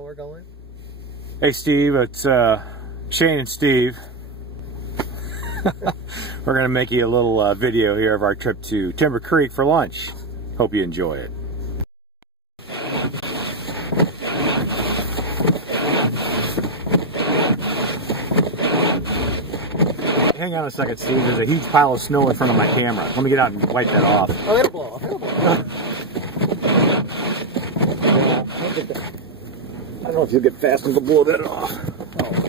We're going. Hey Steve, it's Shane and Steve. We're gonna make you a little video here of our trip to Timber Creek for lunch. Hope you enjoy it. Hang on a second, Steve. There's a huge pile of snow in front of my camera. Let me get out and wipe that off. Oh, it'll blow off. It'll blow off. I don't know if you'll get fast enough to blow that off. Oh.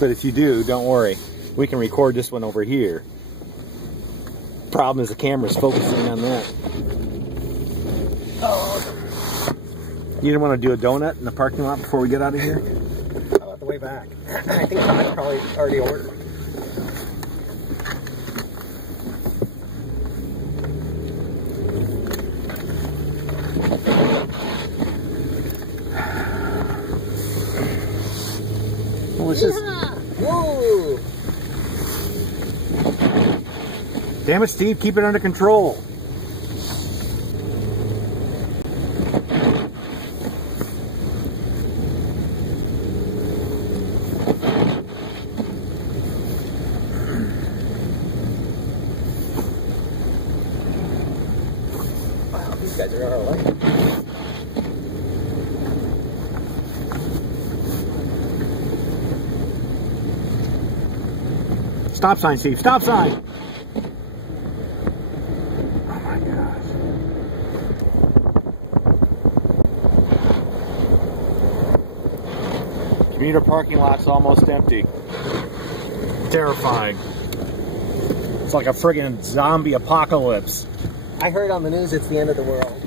But if you do, don't worry. We can record this one over here. Problem is the camera's focusing on that. Oh. You didn't want to do a donut in the parking lot before we get out of here? How about the way back? I think Todd probably already ordered. What's this? Whoa! Damn it, Steve, keep it under control. Wow, these guys are all right. Stop sign, Steve. Stop sign. Oh my gosh. Commuter parking lot's almost empty. Terrifying. It's like a friggin' zombie apocalypse. I heard on the news it's the end of the world.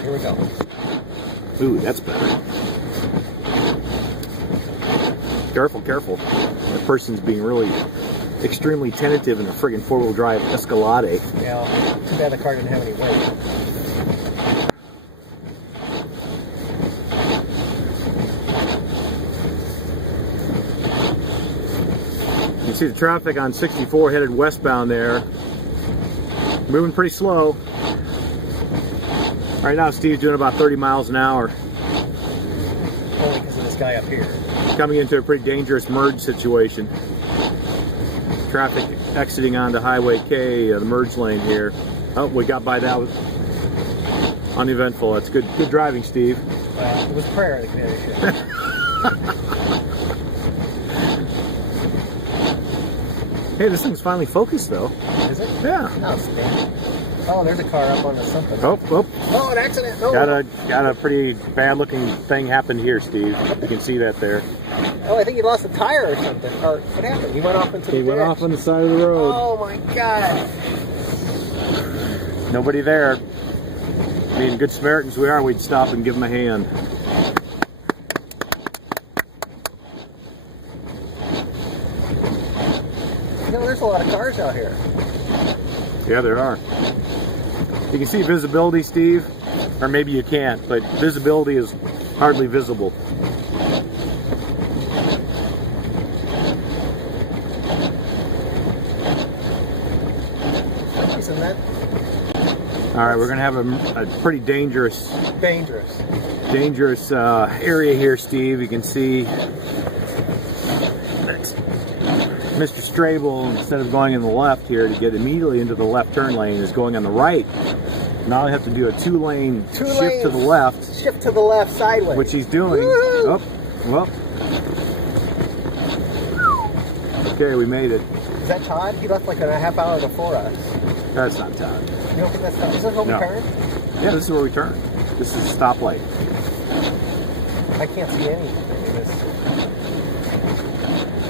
Here we go. Ooh, that's better. Careful, careful. The person's being really extremely tentative in a friggin' four-wheel drive Escalade. Yeah, too bad the car didn't have any weight. You can see the traffic on 64 headed westbound there. Moving pretty slow. Right now Steve's doing about 30 miles an hour. Only because of this guy up here. Coming into a pretty dangerous merge situation. Traffic exiting onto Highway K, the merge lane here. Oh, we got by that. Uneventful. That's good driving, Steve. It was prayer that committed shit. Hey, this thing's finally focused though. Is it? Yeah. Oh, stinky. Oh, there's a car up on the something. Oh, oh. Oh, an accident. No. Got a pretty bad looking thing happened here, Steve. You can see that there. Oh, I think he lost a tire or something. Or what happened? He went off into the He went ditch. off on the side of the road. Oh my God. Nobody there. Being good Samaritans we are, we'd stop and give him a hand. You know, there's a lot of cars out here. Yeah, there are. You can see visibility, Steve, or maybe you can't, but visibility is hardly visible. Isn't that All right, we're going to have a pretty dangerous dangerous? Area here, Steve. You can see Mr. Strable, instead of going in the left here to get immediately into the left turn lane, is going on the right. Now I have to do a two-lane shift to the left. Shift to the left sideways. Which he's doing. Oh, well. Okay, we made it. Is that Todd? He left like a half hour before us. That's not Todd. You don't think that's Todd? Is this where we turn? Yeah, this is where we turn. This is a stoplight. I can't see anything.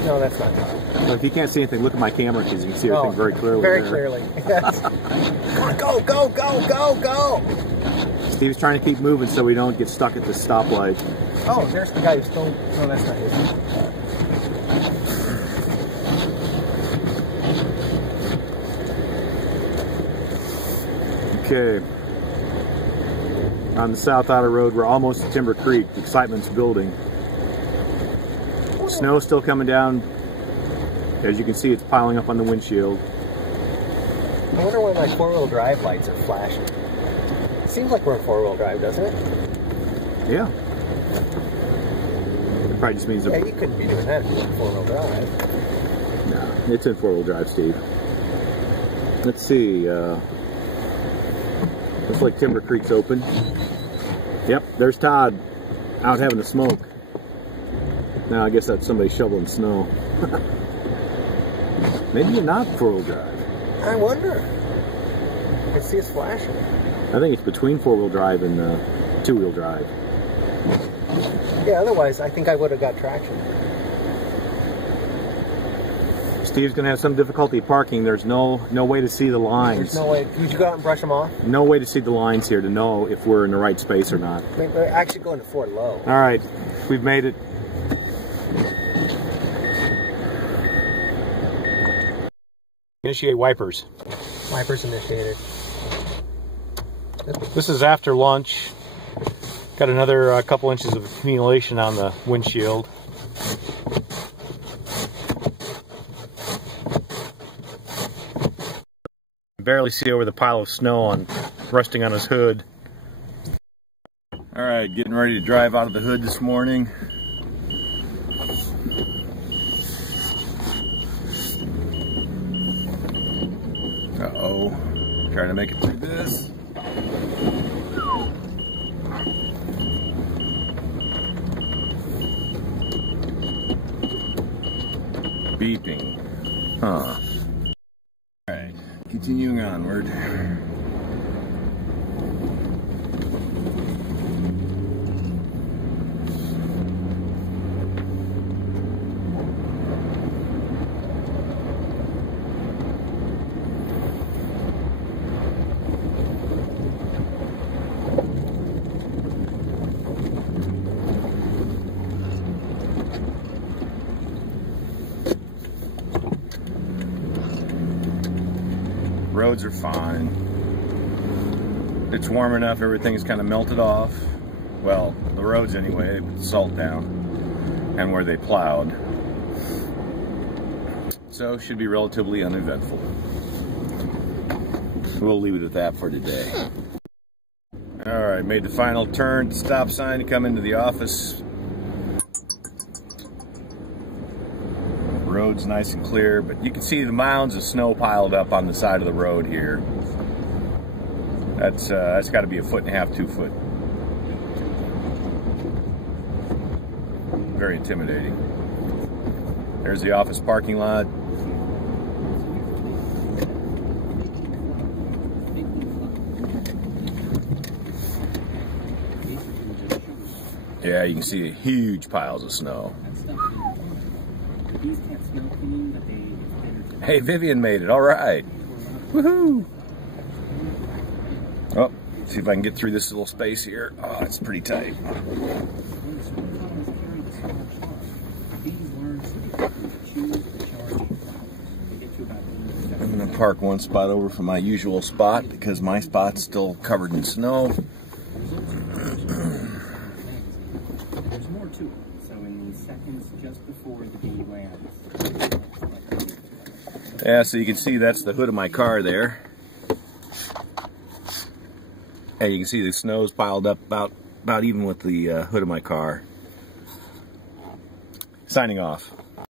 No, that's not Todd. So if you can't see anything, look at my camera because you can see everything very clearly. Very clearly. Yes. Come on, go, go, go, go, go! Steve's trying to keep moving so we don't get stuck at this stoplight. Oh, there's the guy who's still... No, that's not his. Okay. On the South Outer Road, we're almost at Timber Creek. The excitement's building. Snow's still coming down. As you can see, it's piling up on the windshield. I wonder why my four-wheel drive lights are flashing. It seems like we're in four-wheel drive, doesn't it? Yeah. It probably just means... Yeah, you couldn't be doing that if you were in four-wheel drive. No, it's in four-wheel drive, Steve. Let's see. Looks like Timber Creek's open. Yep, there's Todd out having a smoke. Now I guess that's somebody shoveling snow. Maybe you're not four-wheel drive. I wonder. I see it's flashing. I think it's between four-wheel drive and two-wheel drive. Yeah, otherwise I think I would have got traction. Steve's going to have some difficulty parking. There's no way to see the lines. There's no way. Would you go out and brush them off? No way to see the lines here to know if we're in the right space or not. We're actually going to Fort Low. All right, we've made it. Initiate wipers. Wipers initiated. This is after lunch. Got another couple inches of accumulation on the windshield. Barely see over the pile of snow resting on his hood. All right, getting ready to drive out of the hood this morning. Uh-oh, trying to make it through this. Beeping. Huh. Alright, continuing onward. Roads are fine. It's warm enough, everything's kind of melted off. Well, the roads anyway, they put the salt down and where they plowed. So, should be relatively uneventful. We'll leave it at that for today. Alright, made the final turn, stop sign to come into the office. Road's nice and clear, but you can see the mounds of snow piled up on the side of the road here. That's got to be 1.5 feet, 2 foot. Very intimidating. There's the office parking lot. Yeah, you can see huge piles of snow. Hey, Vivian made it. All right. Woohoo! Oh, see if I can get through this little space here. Oh, it's pretty tight. I'm going to park one spot over from my usual spot because my spot's still covered in snow. There's more to it. So in the seconds just before the bee lands. Yeah, so you can see that's the hood of my car there. And you can see the snow's piled up about even with the hood of my car. Signing off.